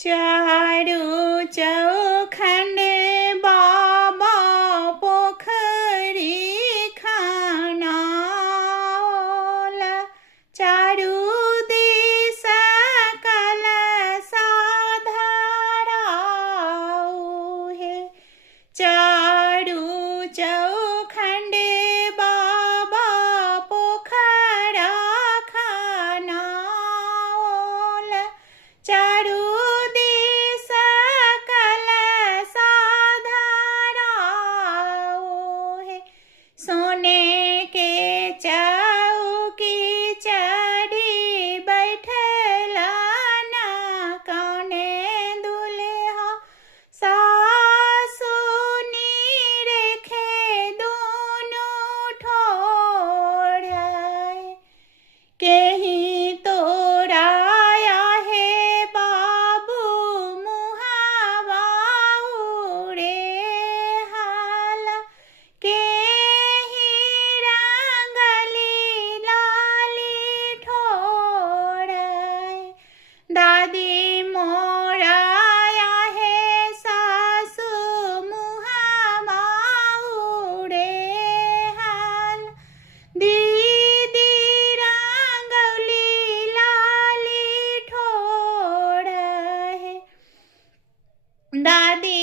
चारू चौखंड बाबा पोखरी खानाओला चारू दिस कलसा धराऊ हे चारू चौखंड बाबा पोखरा खानाओला चारू सोने के चौकी चढ़ी बैठला ना कौने दुल्हा सासु रेखे दोनों ठोड़ाए केही तोराया है बाबू मुहावा उड़े हाला के दादी मोराया है सासु मुहावा उड़े हाल दीदी रंगौली लाली ठोड़ है दादी